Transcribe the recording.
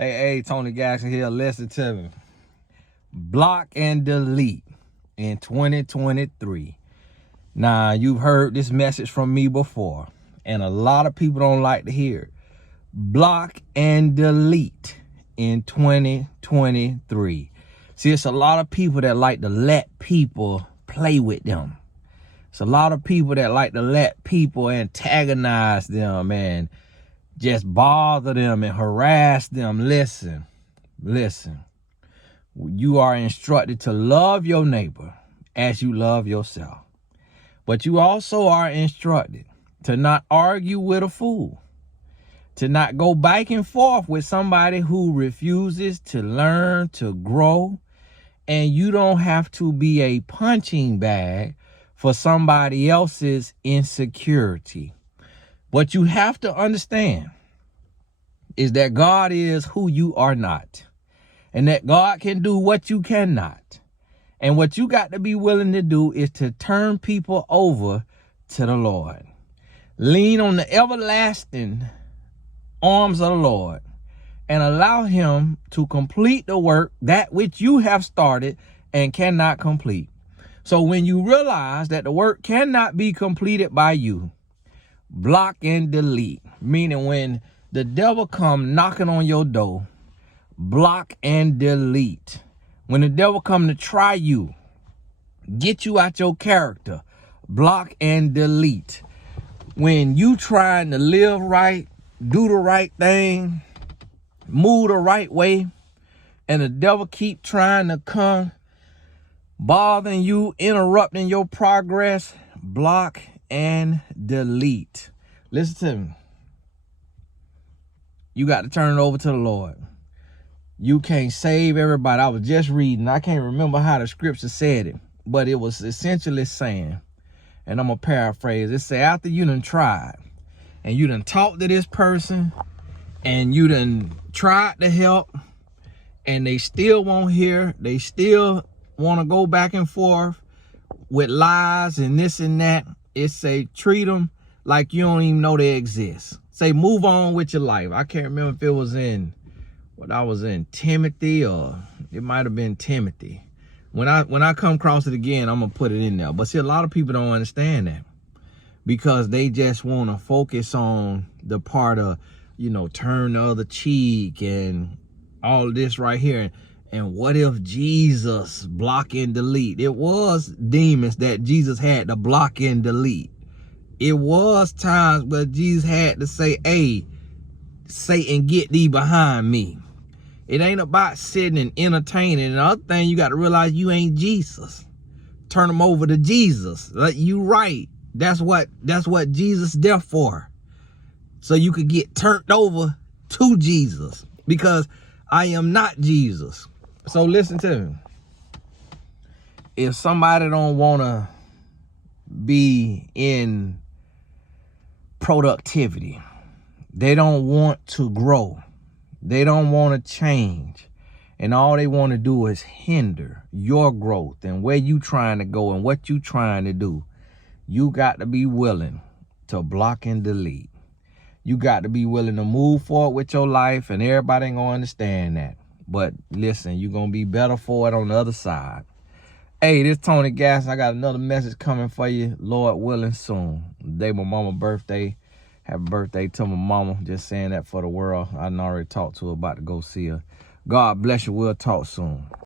Hey, Tony Jackson here. Listen to me. Block and delete in 2023. Now, you've heard this message from me before, and a lot of people don't like to hear it. Block and delete in 2023. See, it's a lot of people that like to let people play with them. It's a lot of people that like to let people antagonize them and just bother them and harass them. Listen. You are instructed to love your neighbor as you love yourself. But you also are instructed to not argue with a fool, to not go back and forth with somebody who refuses to learn, to grow. And you don't have to be a punching bag for somebody else's insecurity. What you have to understand is that God is who you are not, and that God can do what you cannot. And what you got to be willing to do is to turn people over to the Lord. Lean on the everlasting arms of the Lord and allow him to complete the work that which you have started and cannot complete. So when you realize that the work cannot be completed by you, block and delete. Meaning when the devil come knocking on your door, block and delete. When the devil come to try you, get you out your character, block and delete. When you trying to live right, do the right thing, move the right way, and the devil keep trying to come bothering you, interrupting your progress, block and delete. Listen to me. You got to turn it over to the Lord. You can't save everybody. I was just reading. I can't remember how the scripture said it, but it was essentially saying, and I'm going to paraphrase, it say, after you done tried and you done talked to this person and you done tried to help and they still won't hear, they still want to go back and forth with lies and this and that, it say treat them like you don't even know they exist. Say move on with your life. I can't remember if it was in what I was in Timothy, or it might have been Timothy. When I come across it again, I'm gonna put it in there. But see, a lot of people don't understand that because they just want to focus on the part of, you know, turn the other cheek and all this right here. And what if Jesus block and delete? It was demons that Jesus had to block and delete. It was times where Jesus had to say, hey, Satan, get thee behind me. It ain't about sitting and entertaining. And the other thing, you got to realize you ain't Jesus. Turn them over to Jesus. Like, you right. That's what Jesus there for. So you could get turned over to Jesus, because I am not Jesus. So listen to me. If somebody don't want to be in productivity, they don't want to grow, they don't want to change, and all they want to do is hinder your growth and where you trying to go and what you trying to do, you got to be willing to block and delete. You got to be willing to move forward with your life, and everybody ain't gonna understand that. But listen, you're going to be better for it on the other side. Hey, this Tony Gas. I got another message coming for you, Lord willing, soon. The day my mama's birthday. Happy birthday to my mama. Just saying that for the world. I done already talked to her, about to go see her. God bless you. We'll talk soon.